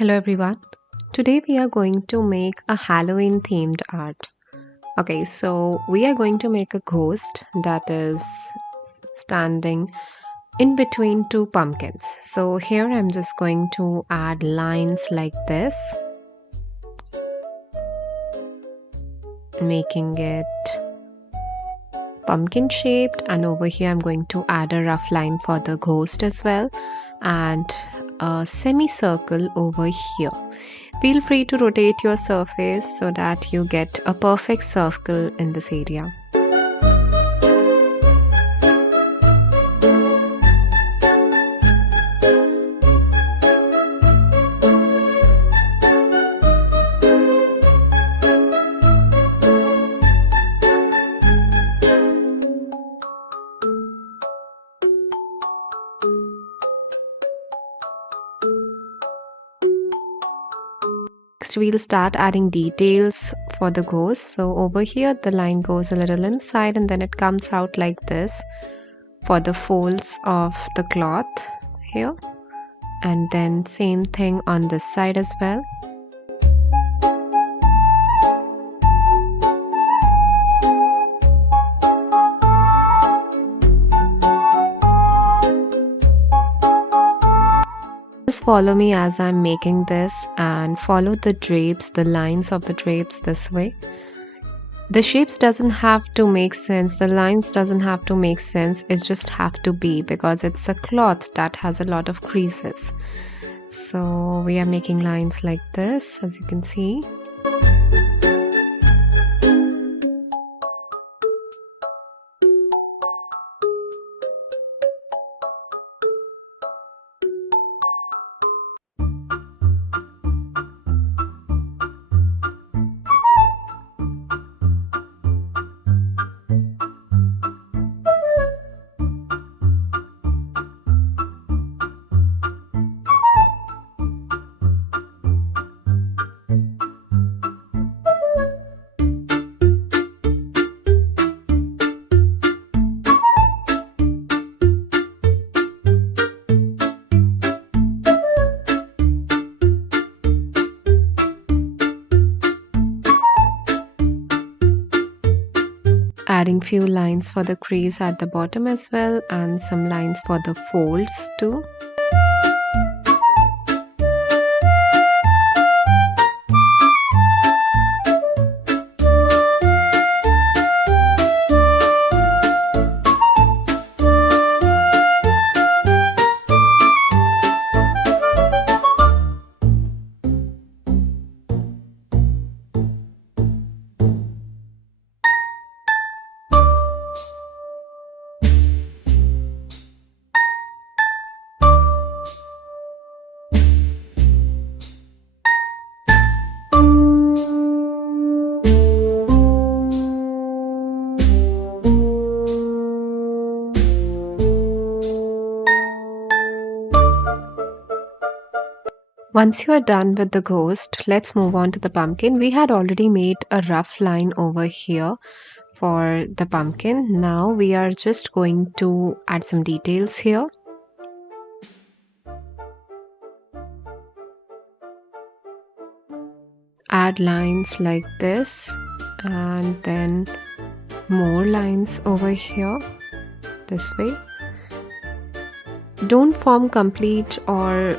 Hello everyone. Today we are going to make a Halloween themed art. Okay, so we are going to make a ghost that is standing in between two pumpkins. So here I'm just going to add lines like this, making it pumpkin shaped, and over here I'm going to add a rough line for the ghost as well, and a semicircle over here. Feel free to rotate your surface so that you get a perfect circle in this area. Next, we'll start adding details for the ghost. So over here, the line goes a little inside and then it comes out like this for the folds of the cloth here. And then same thing on this side as well. Just follow me as I'm making this and follow the drapes, the lines of the drapes this way. The shapes doesn't have to make sense, the lines doesn't have to make sense, it just have to be because it's a cloth that has a lot of creases. So we are making lines like this, as you can see. Adding few lines for the crease at the bottom as well, and some lines for the folds too. Once you are done with the ghost, let's move on to the pumpkin. We had already made a rough line over here for the pumpkin. Now we are just going to add some details here. Add lines like this and then more lines over here this way. Don't form complete or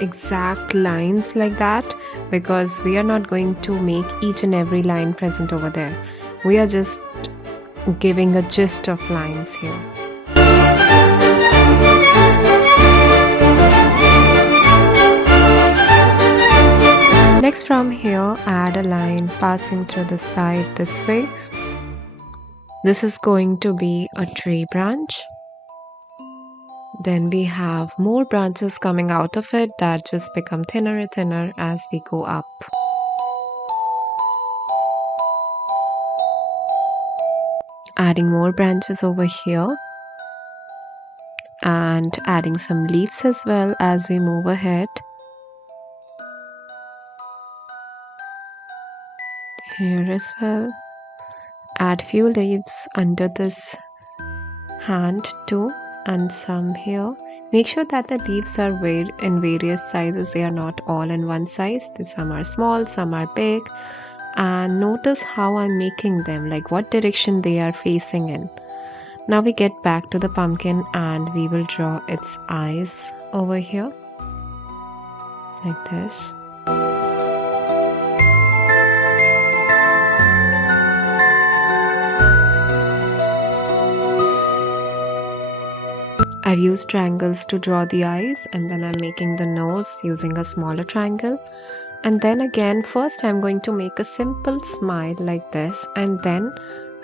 exact lines like that because we are not going to make each and every line present over there. We are just giving a gist of lines here. Next, from here, add a line passing through the side this way. This is going to be a tree branch. Then we have more branches coming out of it that just become thinner and thinner as we go up. Adding more branches over here and adding some leaves as well as we move ahead. Here as well. Add few leaves under this hand too and some here. Make sure that the leaves are in various sizes. They are not all in one size. Some are small, some are big. And notice how I'm making them, like what direction they are facing in. Now we get back to the pumpkin and we will draw its eyes over here, like this. I've used triangles to draw the eyes, and then I'm making the nose using a smaller triangle. And then again, first I'm going to make a simple smile like this, and then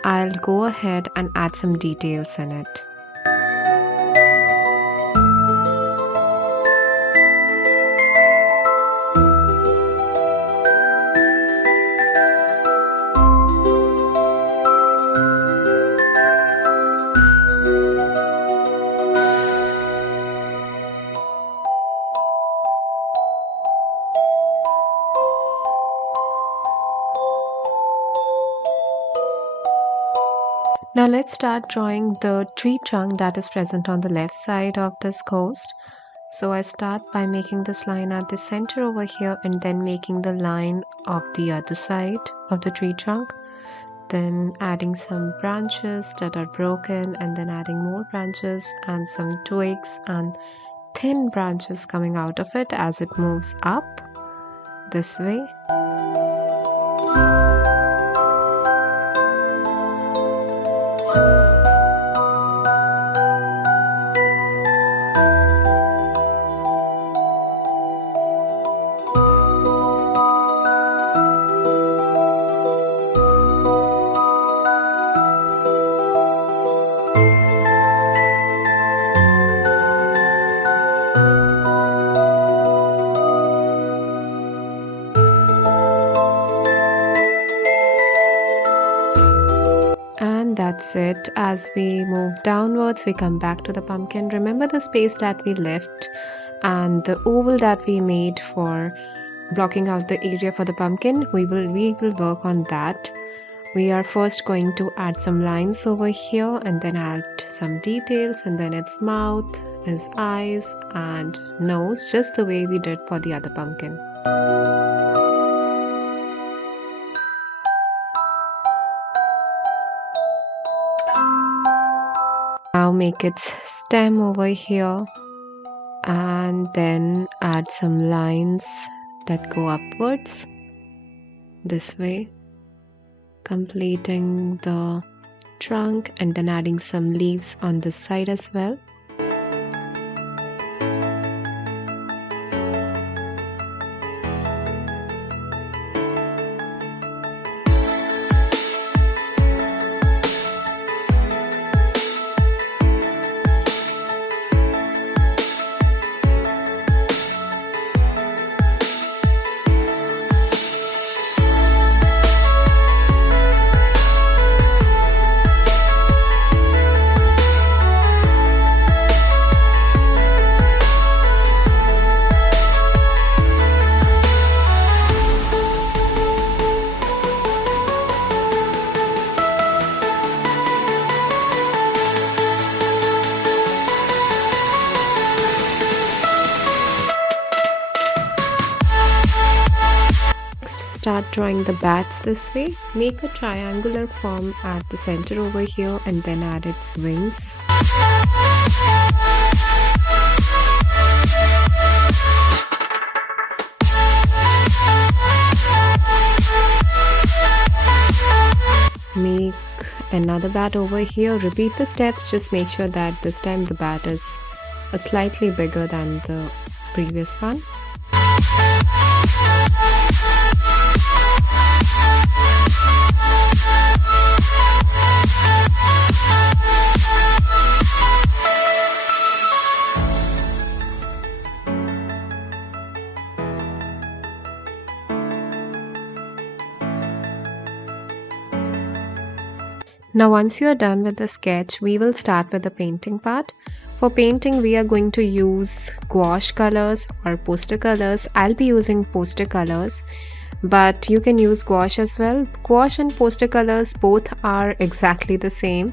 I'll go ahead and add some details in it. Now let's start drawing the tree trunk that is present on the left side of this coast. So I start by making this line at the center over here and then making the line of the other side of the tree trunk. Then adding some branches that are broken, and then adding more branches and some twigs and thin branches coming out of it as it moves up this way. That's it. As we move downwards, we come back to the pumpkin. Remember the space that we left and the oval that we made for blocking out the area for the pumpkin. We will work on that. We are first going to add some lines over here and then add some details, and then its mouth, its eyes and nose, just the way we did for the other pumpkin. Now make its stem over here and then add some lines that go upwards this way, completing the trunk, and then adding some leaves on this side as well. Start drawing the bats this way. Make a triangular form at the center over here and then add its wings. Make another bat over here. Repeat the steps, just make sure that this time the bat is slightly bigger than the previous one. Now once you are done with the sketch, we will start with the painting part. For painting, we are going to use gouache colors or poster colors. I'll be using poster colors, but you can use gouache as well. Gouache and poster colors both are exactly the same.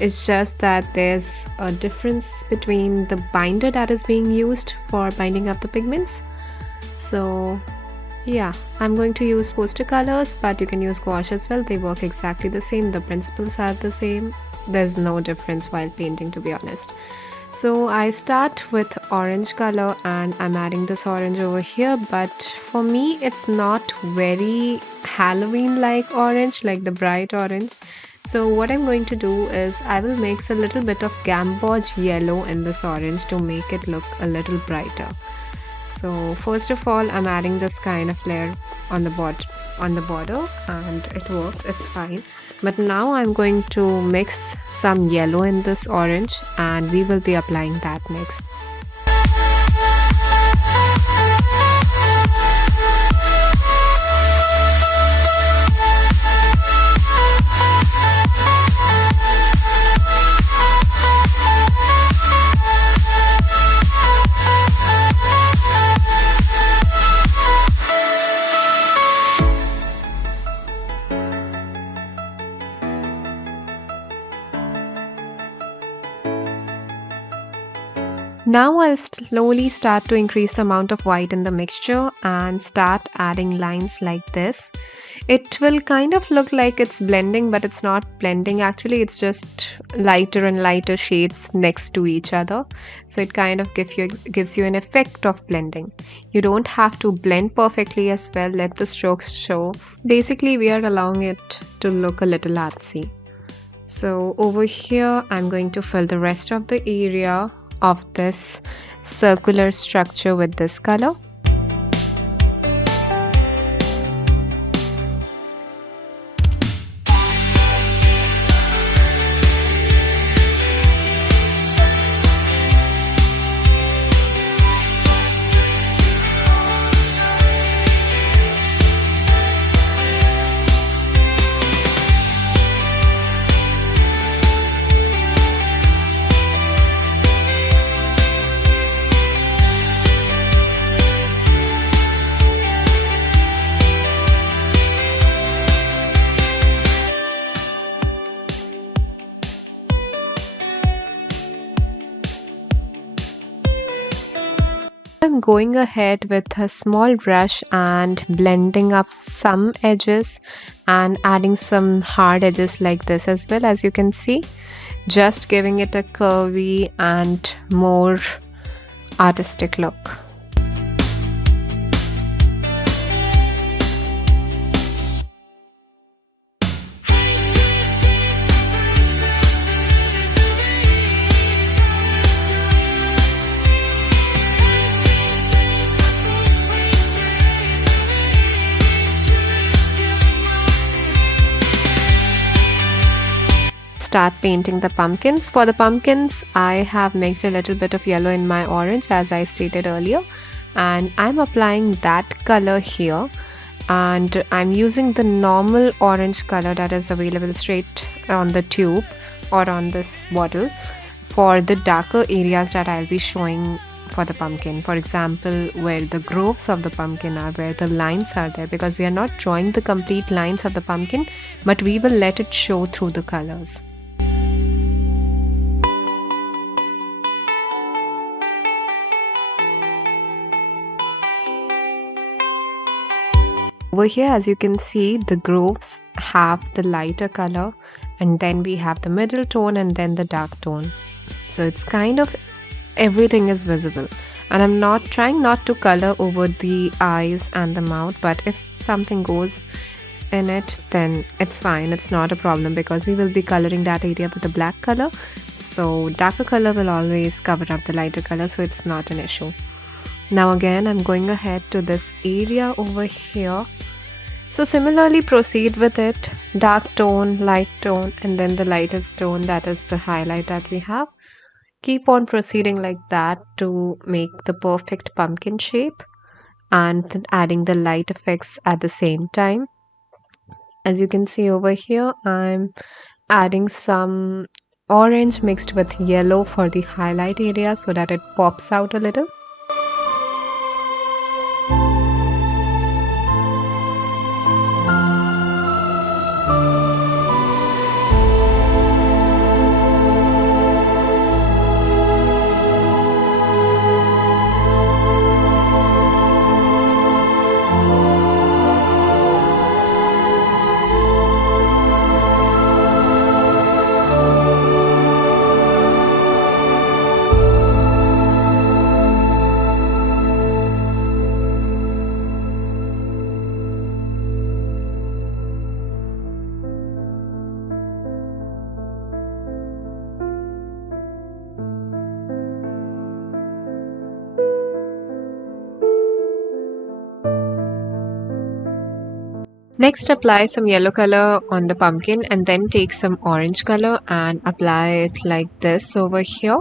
It's just that there's a difference between the binder that is being used for binding up the pigments. So yeah, I'm going to use poster colors, but you can use gouache as well. They work exactly the same. The principles are the same. There's no difference while painting, to be honest. So I start with orange color and I'm adding this orange over here, but for me it's not very Halloween like orange, like the bright orange. So what I'm going to do is I will mix a little bit of gamboge yellow in this orange to make it look a little brighter. So first of all, I'm adding this kind of layer on the border and it works, it's fine. But now I'm going to mix some yellow in this orange and we will be applying that next. Now I'll slowly start to increase the amount of white in the mixture and start adding lines like this. It will kind of look like it's blending, but it's not blending. Actually, it's just lighter and lighter shades next to each other. So it kind of gives you an effect of blending. You don't have to blend perfectly as well. Let the strokes show. Basically, we are allowing it to look a little artsy. So over here, I'm going to fill the rest of the area of this circular structure with this color. I'm going ahead with a small brush and blending up some edges and adding some hard edges like this as well, as you can see, just giving it a curvy and more artistic look. Start painting the pumpkins. For the pumpkins, I have mixed a little bit of yellow in my orange, as I stated earlier, and I'm applying that color here, and I'm using the normal orange color that is available straight on the tube or on this bottle for the darker areas that I'll be showing for the pumpkin. For example, where the grooves of the pumpkin are, where the lines are there, because we are not drawing the complete lines of the pumpkin, but we will let it show through the colors. Over here, as you can see, the grooves have the lighter color, and then we have the middle tone and then the dark tone. So it's kind of everything is visible, and I'm not trying not to color over the eyes and the mouth, but if something goes in it, then it's fine. It's not a problem because we will be coloring that area with a black color. So darker color will always cover up the lighter color, so it's not an issue. Now again, I'm going ahead to this area over here. So similarly proceed with it, dark tone, light tone, and then the lightest tone, that is the highlight that we have. Keep on proceeding like that to make the perfect pumpkin shape and adding the light effects at the same time. As you can see over here, I'm adding some orange mixed with yellow for the highlight area so that it pops out a little. Next, apply some yellow color on the pumpkin and then take some orange color and apply it like this over here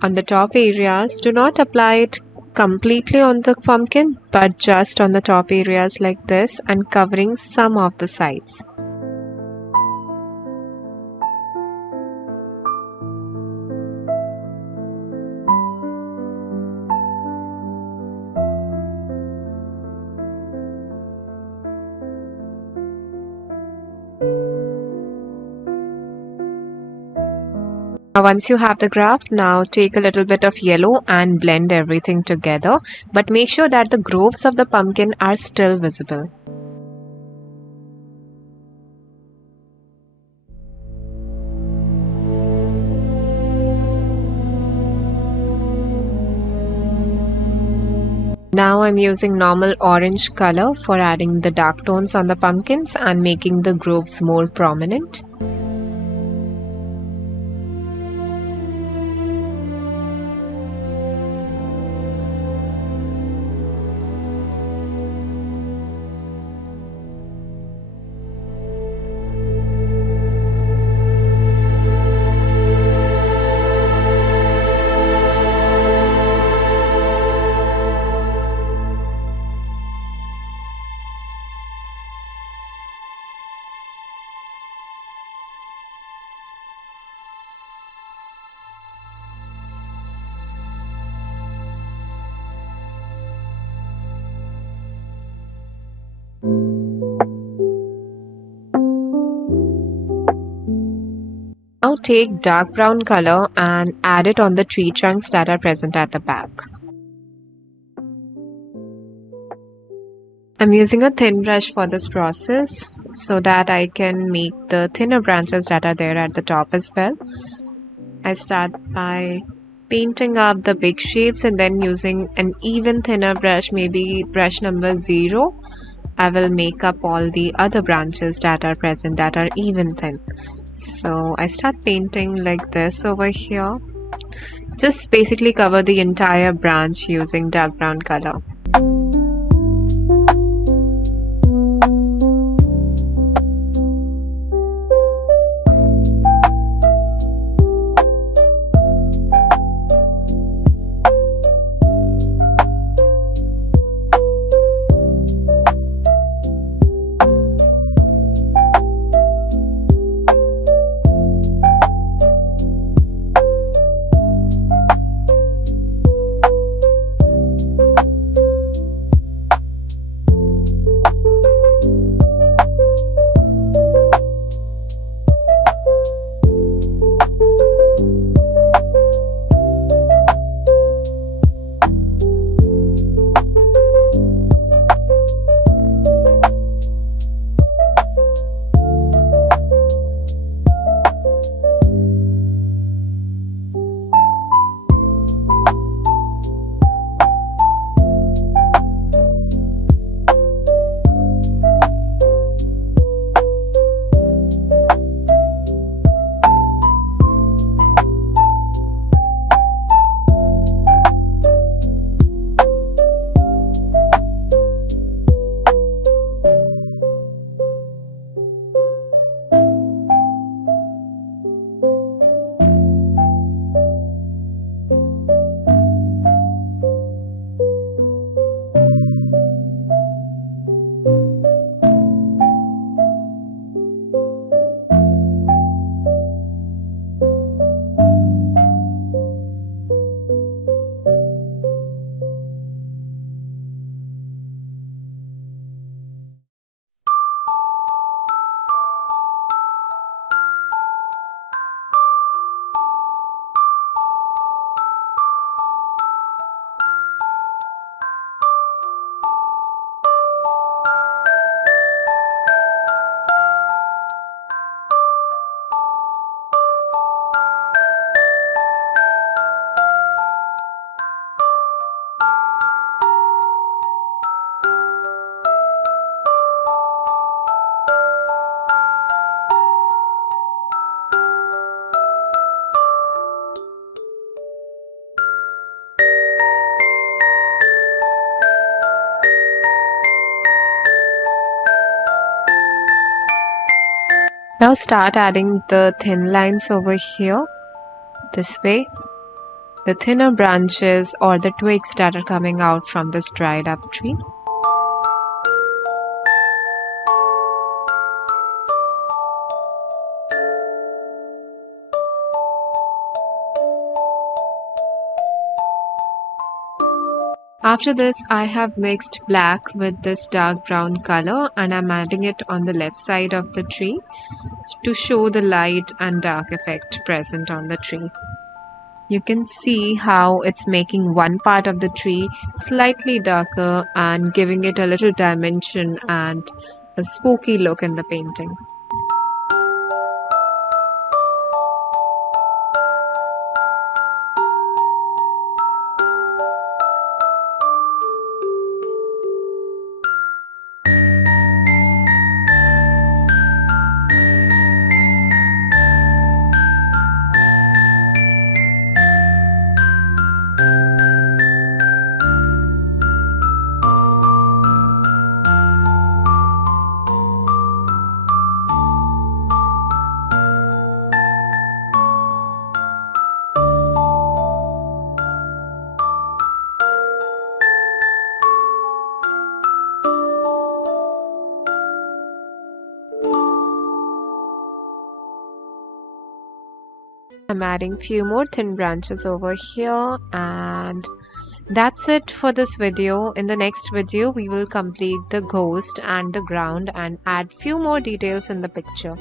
on the top areas. Do not apply it completely on the pumpkin, but just on the top areas like this and covering some of the sides. Once you have the graph, now take a little bit of yellow and blend everything together, but make sure that the grooves of the pumpkin are still visible. Now I'm using normal orange color for adding the dark tones on the pumpkins and making the grooves more prominent. Now take dark brown color and add it on the tree trunks that are present at the back. I'm using a thin brush for this process so that I can make the thinner branches that are there at the top as well. I start by painting up the big shapes and then using an even thinner brush, maybe brush number 0. I will make up all the other branches that are present that are even thin. So I start painting like this over here. Just basically cover the entire branch using dark brown color. Now start adding the thin lines over here, this way. The thinner branches or the twigs that are coming out from this dried up tree. After this, I have mixed black with this dark brown color and I'm adding it on the left side of the tree to show the light and dark effect present on the tree. You can see how it's making one part of the tree slightly darker and giving it a little dimension and a spooky look in the painting. I'm adding few more thin branches over here, and that's it for this video. In the next video, we will complete the ghost and the ground and add few more details in the picture.